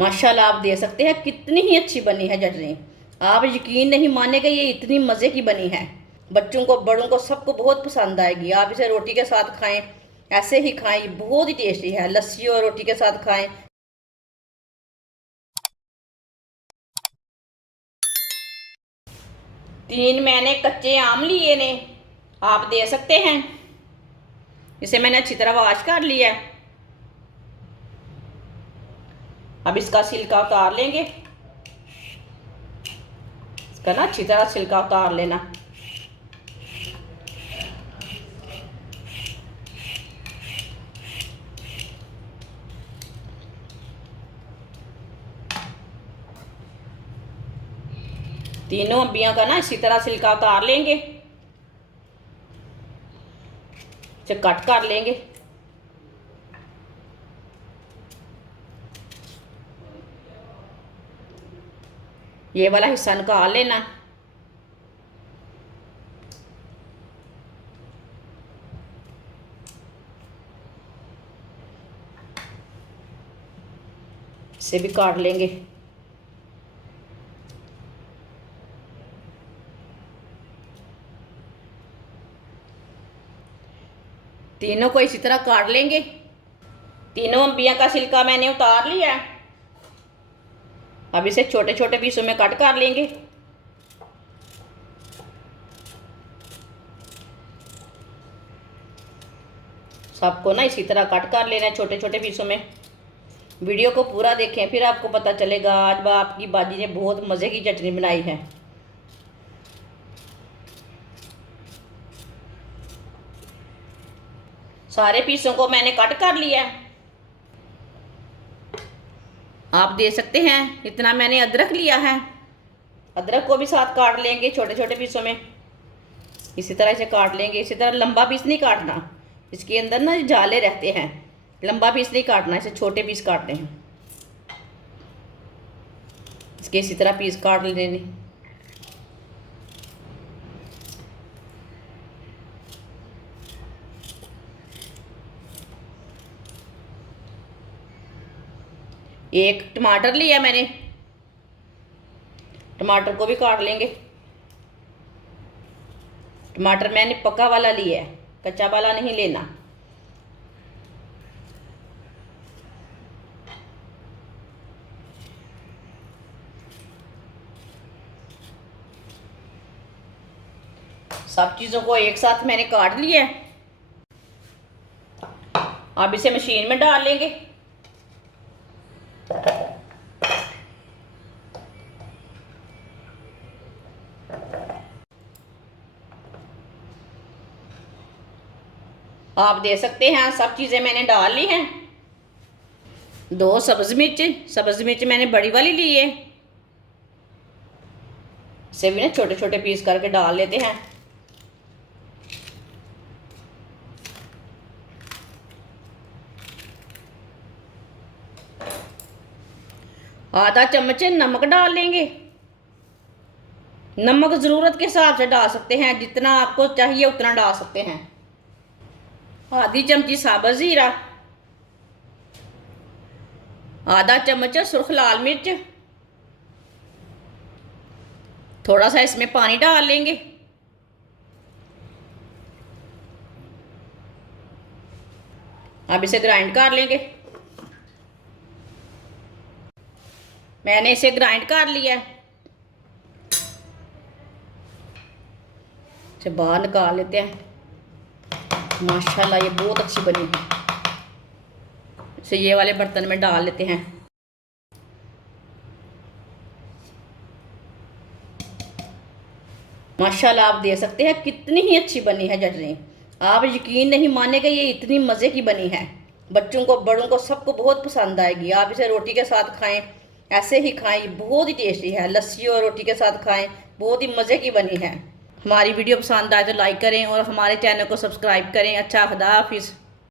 माशाल्लाह आप दे सकते हैं कितनी ही अच्छी बनी है चटनी। आप यकीन नहीं मानेगा, ये इतनी मज़े की बनी है। बच्चों को बड़ों को सबको बहुत पसंद आएगी। आप इसे रोटी के साथ खाएं, ऐसे ही खाएं, बहुत ही टेस्टी है। लस्सी और रोटी के साथ खाएं। 3 मैंने कच्चे आम लिए ने, आप दे सकते हैं। इसे मैंने अच्छी तरह वॉश कर लिया है। अब इसका छिलका उतार लेंगे। इसका ना अच्छी तरह छिलका उतार लेना। तीनों अंबियां का ना इसी तरह छिलका उतार लेंगे। इसे कट कर लेंगे। ये वाला हिस्सा निकाल लेना। इसे भी काट लेंगे। तीनों को इसी तरह काट लेंगे। तीनों अंबियां का छिलका मैंने उतार लिया है। अब इसे छोटे छोटे पीसों में कट कर लेंगे। सबको ना इसी तरह कट कर लेना है छोटे छोटे पीसों में। वीडियो को पूरा देखें, फिर आपको पता चलेगा आज आपकी बाजी ने बहुत मज़े की चटनी बनाई है। सारे पीसों को मैंने कट कर लिया है। आप दे सकते हैं। इतना मैंने अदरक लिया है, अदरक को भी साथ काट लेंगे छोटे छोटे पीसों में। इसी तरह इसे काट लेंगे। इसी तरह लंबा पीस नहीं काटना, इसके अंदर ना जाले रहते हैं। लंबा पीस नहीं काटना, इसे छोटे पीस काटने हैं। इसके इसी तरह पीस काट लेने। एक टमाटर लिया मैंने, टमाटर को भी काट लेंगे। टमाटर मैंने पका वाला लिया है, कच्चा वाला नहीं लेना। सब चीज़ों को एक साथ मैंने काट लिया है। अब इसे मशीन में डाल लेंगे। आप दे सकते हैं। सब चीज़ें मैंने डाल ली हैं। 2 सब्ज़ मिर्च मैंने बड़ी वाली ली है। इसे भी ना छोटे छोटे पीस करके डाल लेते हैं। आधा चम्मच नमक डाल लेंगे। नमक ज़रूरत के हिसाब से डाल सकते हैं, जितना आपको चाहिए उतना डाल सकते हैं। आधी चमची साबुत ज़ीरा, आधा चम्मच सुर्ख लाल मिर्च। थोड़ा सा इसमें पानी डाल लेंगे। अब इसे ग्राइंड कर लेंगे। मैंने इसे ग्राइंड कर लिया है। इसे बाहर निकाल लेते हैं। माशाल्लाह ये बहुत अच्छी बनी है। इसे ये वाले बर्तन में डाल लेते हैं। माशाल्लाह आप दे सकते हैं कितनी ही अच्छी बनी है चटनी। आप यकीन नहीं मानेगा, ये इतनी मज़े की बनी है। बच्चों को बड़ों को सबको बहुत पसंद आएगी। आप इसे रोटी के साथ खाएं, ऐसे ही खाएं, बहुत ही टेस्टी है। लस्सी और रोटी के साथ खाएं, बहुत ही मज़े की बनी है। हमारी वीडियो पसंद आए तो लाइक करें और हमारे चैनल को सब्सक्राइब करें। अच्छा, खुदा हाफिज़।